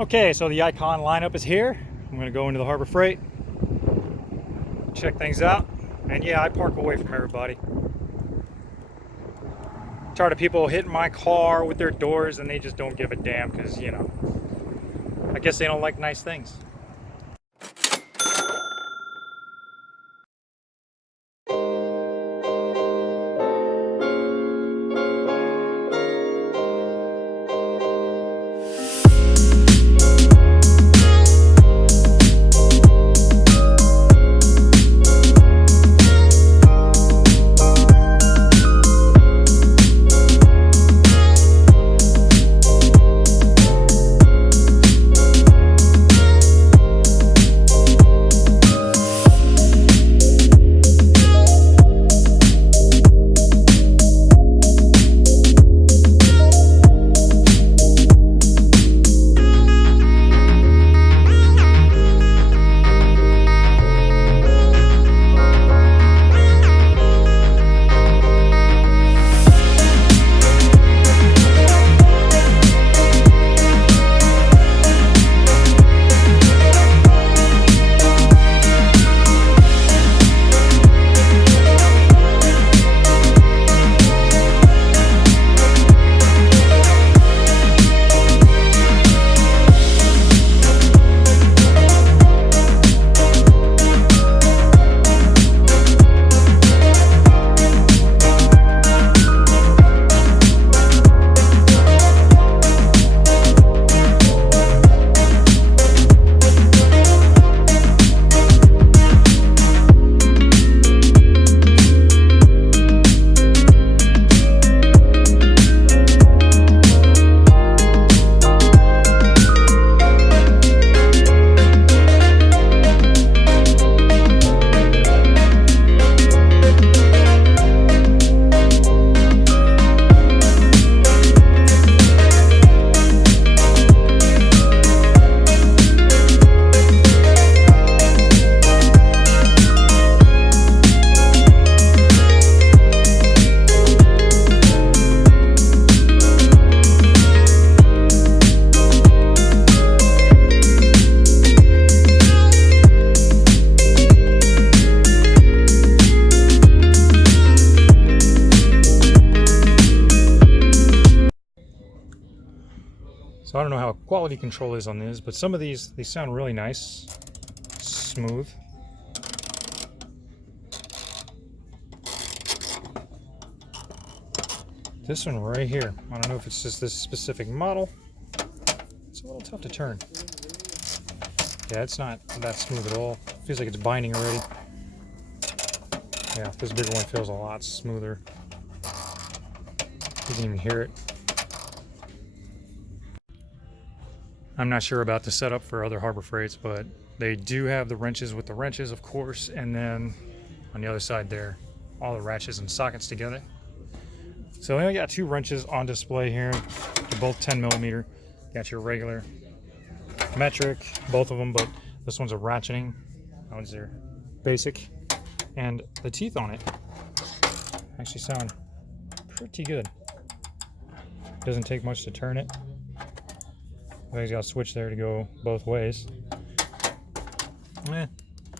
Okay, so the Icon lineup is here. I'm gonna go into the Harbor Freight, check things out, and yeah, I park away from everybody. Tired of people hitting my car with their doors and they just don't give a damn because, you know, I guess they don't like nice things. So I don't know how quality control is on this, but some of these sound really nice, smooth. This one right here, I don't know if it's just this specific model. It's a little tough to turn. Yeah, it's not that smooth at all. Feels like it's binding already. Yeah, this bigger one feels a lot smoother. You can even hear it. I'm not sure about the setup for other Harbor Freights, but they do have the wrenches with the wrenches, of course, and then on the other side there, all the ratchets and sockets together. So we only got two wrenches on display here. They're both 10 millimeter. Got your regular metric, both of them, but this one's a ratcheting. That one's their basic. And the teeth on it actually sound pretty good. Doesn't take much to turn it. He's got a switch there to go both ways.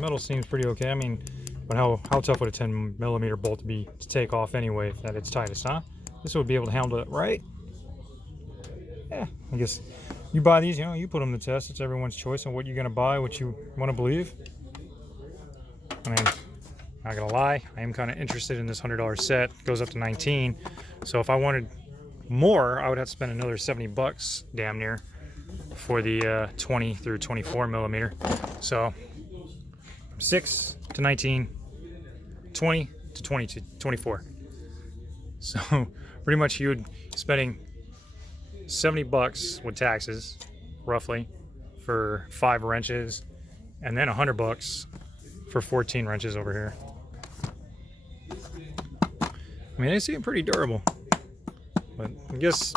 Metal seems pretty okay. I mean, but how tough would a 10 millimeter bolt be to take off anyway if at its tightest, huh? This would be able to handle it, right? Yeah, I guess you buy these, you know, you put them to the test. It's everyone's choice on what you're gonna buy, what you want to believe. I mean, not gonna lie, I am kind of interested in this $100 set. It goes up to 19. So if I wanted more, I would have to spend another 70 bucks, damn near, for the 20 through 24 millimeter. So 6 to 19, 20 to 22, 24. So pretty much you would spending 70 bucks with taxes, roughly, for 5 wrenches, and then 100 bucks for 14 wrenches over here. I mean, they seem pretty durable, but I guess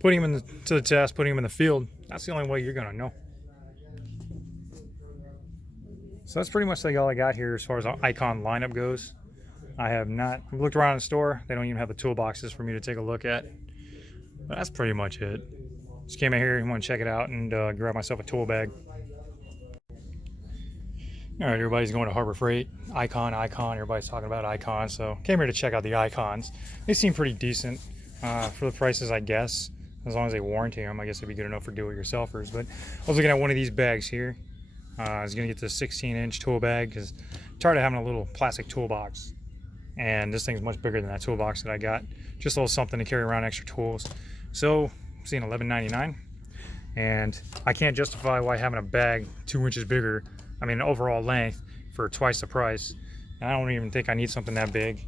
putting them to the test, putting them in the field, that's the only way you're gonna know. So that's pretty much like all I got here as far as Icon lineup goes. I've looked around the store. They don't even have the toolboxes for me to take a look at. But that's pretty much it. Just came in here and want to check it out and grab myself a tool bag. All right, everybody's going to Harbor Freight. Icon. Everybody's talking about Icon, so came here to check out the Icons. They seem pretty decent for the prices, I guess. As long as they warranty them, I guess it'd be good enough for do-it-yourselfers. But I was looking at one of these bags here. I was gonna get the 16-inch tool bag because I'm tired of having a little plastic toolbox. And this thing's much bigger than that toolbox that I got. Just a little something to carry around, extra tools. So I'm seeing $11.99, and I can't justify why having a bag 2 inches bigger, I mean overall length, for twice the price. And I don't even think I need something that big.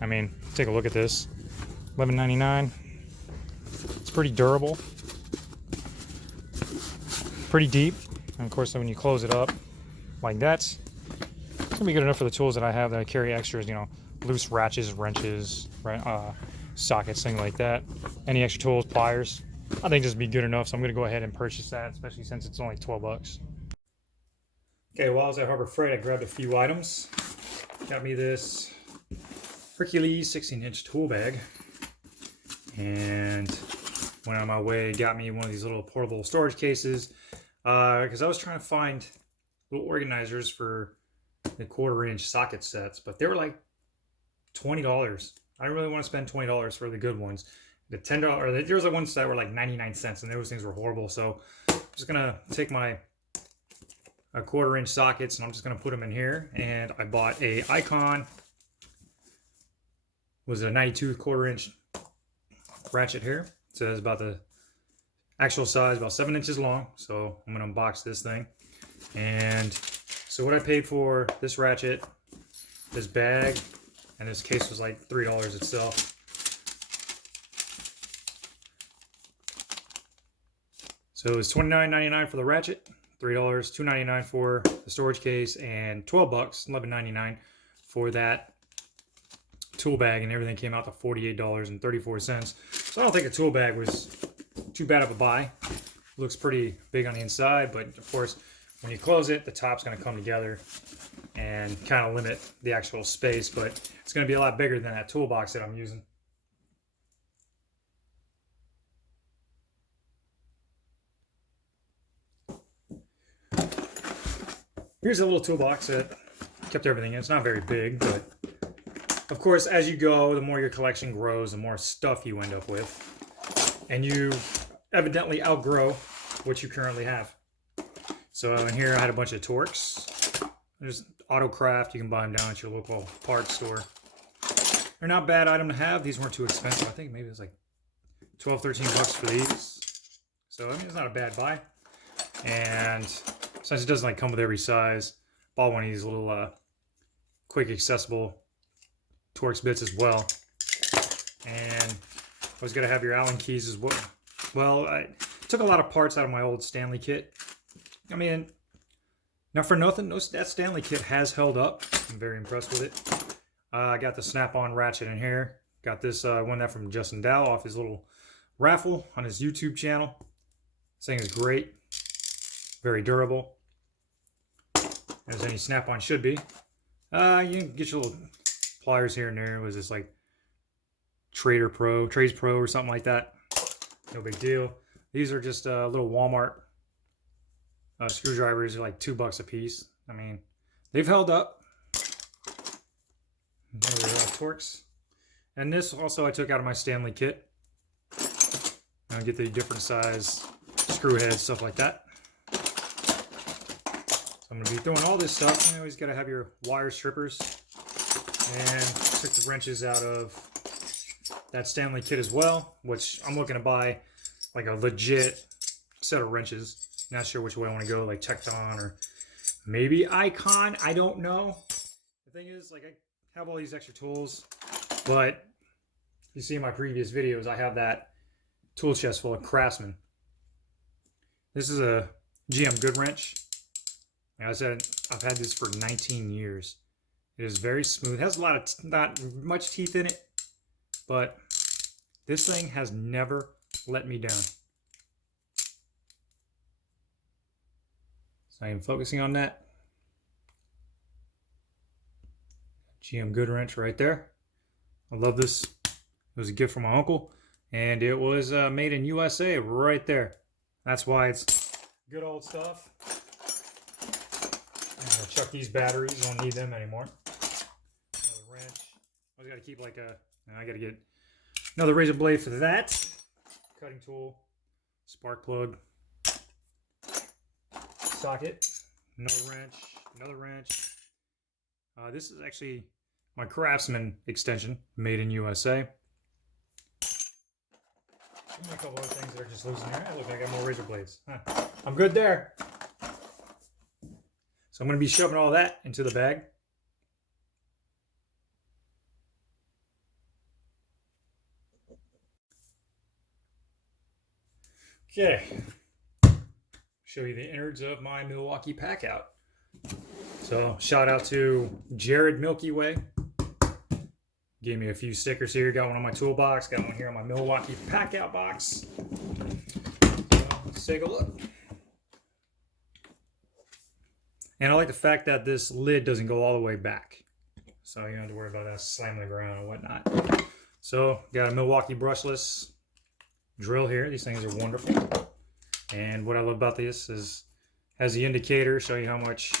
I mean, take a look at this. $11.99. It's pretty durable, pretty deep, and of course when you close it up like that, it's gonna be good enough for the tools that I have that I carry extras, you know, loose ratchets, wrenches, sockets, things like that. Any extra tools, pliers, I think this would be good enough, so I'm gonna go ahead and purchase that, especially since it's only 12 bucks. Okay, while I was at Harbor Freight, I grabbed a few items. Got me this Hercules 16-inch tool bag, and went on my way, got me one of these little portable storage cases, because I was trying to find little organizers for the 1/4-inch socket sets, but they were like $20. I don't really want to spend $20 for the good ones. The $10, or there was the ones that were like 99 cents, and those things were horrible. So I'm just gonna take my 1/4-inch sockets, and I'm just gonna put them in here. And I bought a Icon, was a 92 1/4-inch ratchet here. So it's about the actual size, about 7 inches long. So I'm gonna unbox this thing. And so what I paid for this ratchet, this bag, and this case was like $3 itself. So it was $29.99 for the ratchet, $3, $2.99 for the storage case, and 12 bucks, $11.99 for that tool bag, and everything came out to $48.34. So I don't think a tool bag was too bad of a buy. Looks pretty big on the inside, but of course when you close it, the top's going to come together and kind of limit the actual space, but it's going to be a lot bigger than that toolbox that I'm using. Here's a little toolbox that kept everything in. It's not very big, but of course, as you go, the more your collection grows, the more stuff you end up with. And you evidently outgrow what you currently have. So in here I had a bunch of Torx. There's Autocraft. You can buy them down at your local parts store. They're not a bad item to have. These weren't too expensive. I think maybe it was like 12, 13 bucks for these. So I mean, it's not a bad buy. And since it doesn't like come with every size, bought one of these little quick accessible Torx bits as well. And I was gonna have your Allen keys as well. Well, I took a lot of parts out of my old Stanley kit. I mean, not for nothing, that Stanley kit has held up. I'm very impressed with it. I got the snap-on ratchet in here. Got this, won that from Justin Dow off his little raffle on his YouTube channel. This thing is great, very durable, as any snap-on should be. You can get your little pliers here and there. It was this like Trades Pro or something like that. No big deal. These are just little Walmart screwdrivers. They're like $2 a piece. I mean, they've held up. Torx. And this also I took out of my Stanley kit. I'll get the different size screw heads, stuff like that. So I'm going to be throwing all this stuff. You always got to have your wire strippers. And took the wrenches out of that Stanley kit as well, which I'm looking to buy like a legit set of wrenches. Not sure which way I want to go, like Tecton or maybe Icon. I don't know. The thing is, like, I have all these extra tools, but you see in my previous videos, I have that tool chest full of Craftsman. This is a GM Good wrench. Like I said, I've had this for 19 years. It is very smooth. It has a lot of, not much teeth in it, but this thing has never let me down. So I am focusing on that. GM Good wrench right there. I love this. It was a gift from my uncle, And it was made in USA right there. That's why it's good old stuff. I'm gonna chuck these batteries. Don't need them anymore. Another wrench. I always gotta keep like a. I gotta get another razor blade for that. Cutting tool. Spark plug. Socket. Another wrench. Another wrench. This is actually my Craftsman extension, made in USA. And a couple other things that are just loose in there. Look, I got more razor blades. Huh. I'm good there. So I'm going to be shoving all that into the bag. Okay. Show you the innards of my Milwaukee pack out. So shout out to Jared Milky Way. Gave me a few stickers here. Got one on my toolbox. Got one here on my Milwaukee pack out box. Let's take a look. And I like the fact that this lid doesn't go all the way back. So you don't have to worry about that slamming the ground and whatnot. So got a Milwaukee brushless drill here. These things are wonderful. And what I love about this is has the indicator, show you how much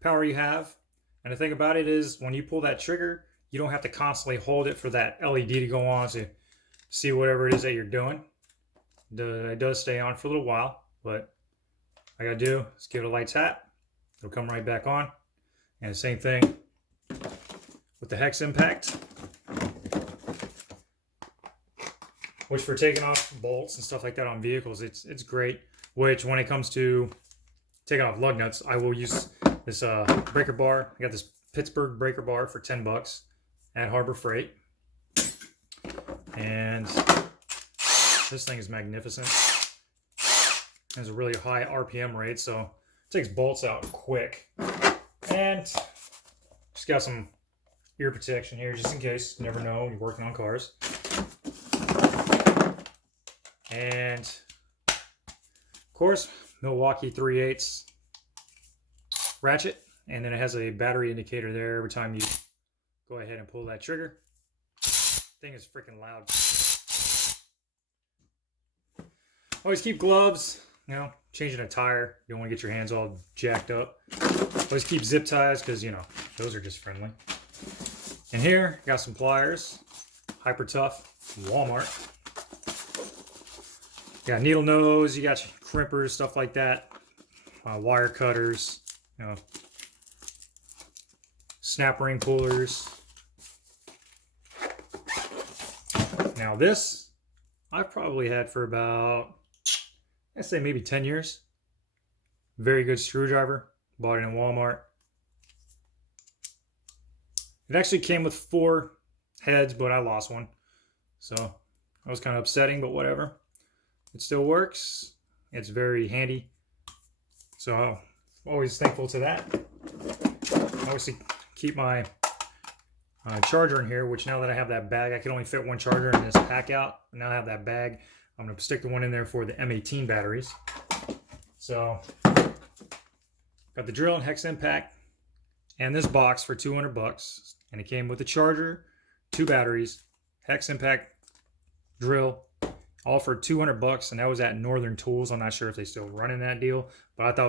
power you have. And the thing about it is when you pull that trigger, you don't have to constantly hold it for that LED to go on to see whatever it is that you're doing. It does stay on for a little while, but all I gotta do is give it a light tap. It'll come right back on. And the same thing with the hex impact, which for taking off bolts and stuff like that on vehicles, it's great. Which when it comes to taking off lug nuts, I will use this breaker bar. I got this Pittsburgh Breaker Bar for 10 bucks at Harbor Freight. And this thing is magnificent. It has a really high RPM rate, so it takes bolts out quick. And just got some ear protection here just in case. You never know when you're working on cars. And of course, Milwaukee 3/8 ratchet. And then it has a battery indicator there every time you go ahead and pull that trigger. Thing is freaking loud. Always keep gloves, you know, changing a tire. You don't want to get your hands all jacked up. Always keep zip ties because, you know, those are just friendly. And here, got some pliers. Hyper Tough, Walmart. You got needle nose, you got your crimpers, stuff like that. Wire cutters, you know, snap ring pullers. Now this, I've probably had for about, I'd say maybe 10 years. Very good screwdriver. Bought it in Walmart. It actually came with 4 heads, but I lost one. So that was kind of upsetting, but whatever. It still works. It's very handy. So I'm always thankful to that. I always keep my charger in here, which now that I have that bag, I can only fit one charger in this pack out. Now I have that bag. I'm going to stick the one in there for the M18 batteries. So got the drill and hex impact and this box for 200 bucks. And it came with a charger, 2 batteries, hex impact, drill, all for 200 bucks. And that was at Northern Tools. I'm not sure if they still running that deal, but I thought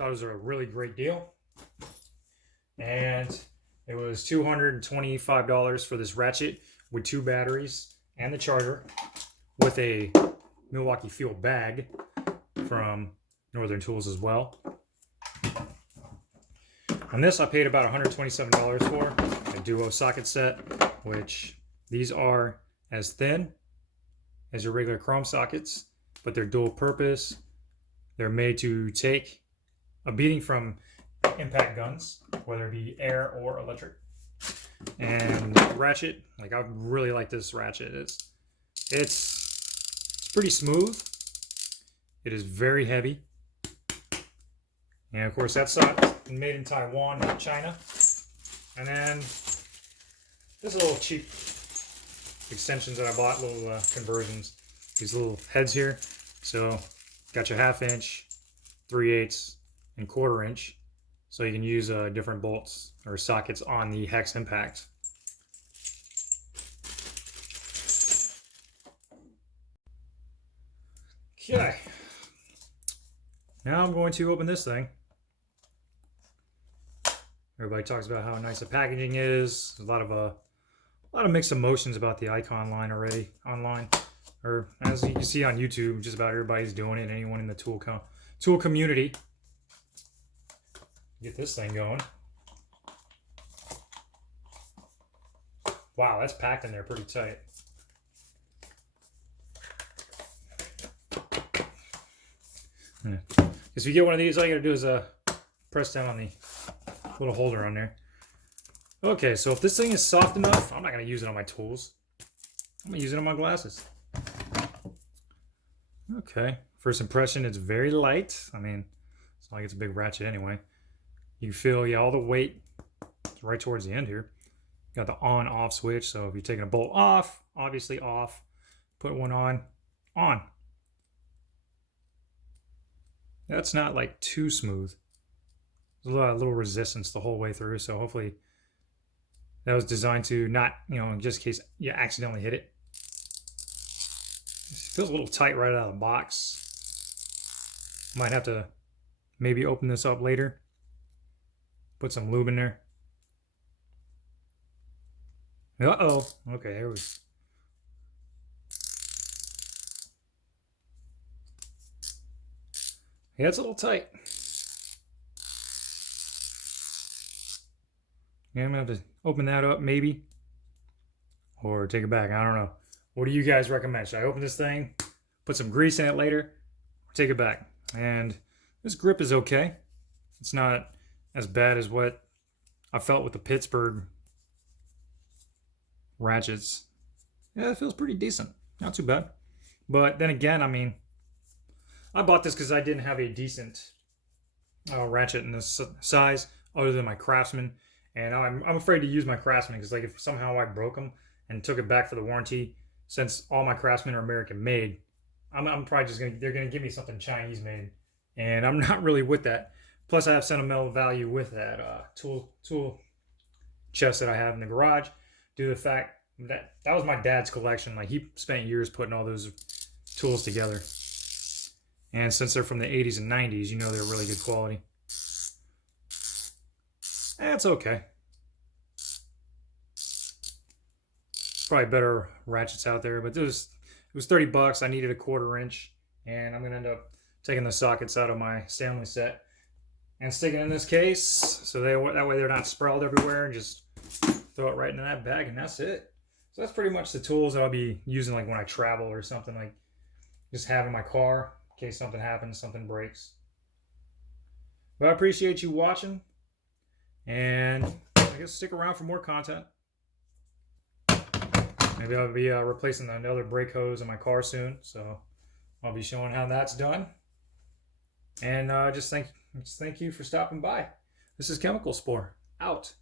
it was a really great deal. And it was $225 for this ratchet with 2 batteries and the charger with a Milwaukee fuel bag from Northern Tools as well. On this, I paid about $127 for a duo socket set, which these are as thin as your regular chrome sockets, but they're dual purpose. They're made to take a beating from impact guns, whether it be air or electric. And ratchet, like I really like this ratchet. It's pretty smooth. It is very heavy. And of course that's made in Taiwan, not China. And then this little cheap extensions that I bought, little conversions. These little heads here. So got your 1/2 inch, 3/8, and 1/4 inch. So you can use different bolts or sockets on the hex impact. Okay. Now I'm going to open this thing. Everybody talks about how nice the packaging is. There's a lot of mixed emotions about the icon line already online, or as you can see on YouTube, just about everybody's doing it. Anyone in the tool community. Get this thing going. Wow, that's packed in there pretty tight. If you get one of these, all you gotta do is press down on the little holder on there. Okay, so if this thing is soft enough, I'm not gonna use it on my tools. I'm gonna use it on my glasses. Okay, first impression, it's very light. I mean, it's not like it's a big ratchet anyway. You feel, yeah, all the weight is right towards the end here. Got the on-off switch, so if you're taking a bolt off, obviously off. Put one on. That's not like too smooth. There's a little resistance the whole way through, so hopefully that was designed to not, in just in case you accidentally hit it. It feels a little tight right out of the box. Might have to maybe open this up later. Put some lube in there. Uh-oh. Okay, there we go. Yeah, it's a little tight. Yeah, I'm going to have to open that up maybe. Or take it back. I don't know. What do you guys recommend? Should I open this thing, put some grease in it later, or take it back? And this grip is okay. It's not as bad as what I felt with the Pittsburgh ratchets. Yeah, it feels pretty decent. Not too bad. But then again, I mean, I bought this because I didn't have a decent ratchet in this size other than my Craftsman. And I'm afraid to use my Craftsman because, like, if somehow I broke them and took it back for the warranty, since all my Craftsmen are American made, I'm probably just they're gonna give me something Chinese made, and I'm not really with that. Plus, I have sentimental value with that tool chest that I have in the garage, due to the fact that that was my dad's collection. Like, he spent years putting all those tools together, and since they're from the 80s and 90s, they're really good quality. It's okay. Probably better ratchets out there, but it was $30. I needed a 1/4 inch, and I'm gonna end up taking the sockets out of my Stanley set and sticking in this case, so that way they're not sprawled everywhere, and just throw it right into that bag, and that's it. So that's pretty much the tools that I'll be using, like when I travel or something, like just have in my car in case something happens, something breaks. But I appreciate you watching, and I guess stick around for more content. Maybe I'll be replacing another brake hose in my car soon, so I'll be showing how that's done. And just thank you for stopping by. This is Chemical Spore, out.